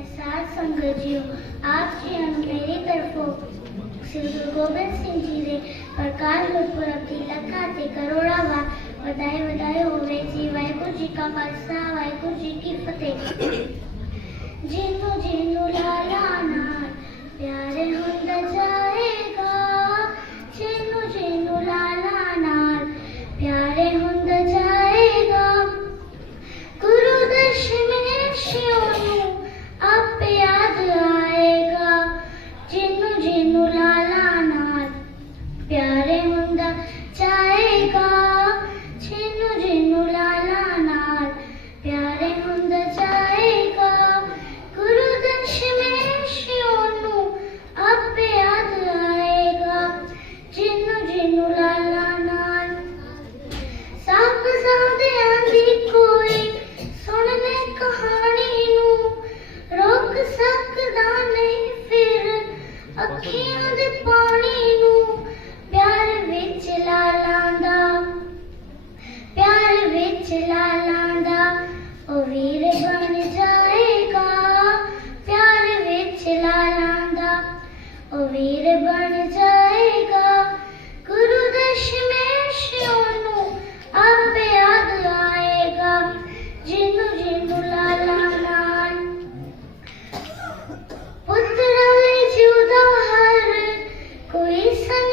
मेरे साथ संगत जियो आप स्वयं मेरी तरफों श्री गुरु गोविंद सिंह जी ने प्रकाश गुरपुर लखा खाते करोड़ा बार बधाए बधाए हो गए जी, वाहेगुरु जी का खालसा, वाहेगुरु जी की फतेह। जिनु जिनु ला ਸਾਧਿਆਂ ਦੀ ਕੋਈ ਸੁਣਨੇ ਕਹਾਣੀ ਨੂੰ। ਰੋਕ ਸਕਦਾ ਨਹੀਂ ਫਿਰ ਅੱਖੀਆਂ ਦੇ ਪਾਣੀ ਨੂੰ। ਪਿਆਰ ਵਿੱਚ ਲਾਲਾਂ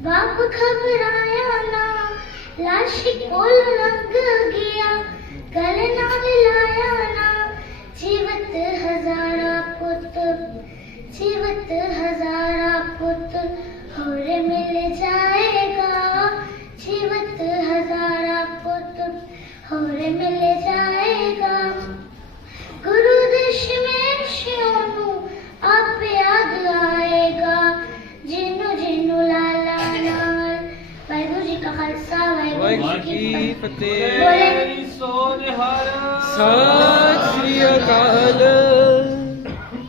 बाप घबराया ना, लाश कोल लग गया गल नाल लाया ना। जीवत हजारा पुत, जीवत हजारा पुत, और मिल जाएगा। जीवत हजारा पुत, और मिल जाएगा। ਵਾਹਿਗੁਰੂ ਕੀ ਫਤਿਹ। ਸੋਨਿਹਾਰ। ਸਤਿ ਸ੍ਰੀ ਅਕਾਲ।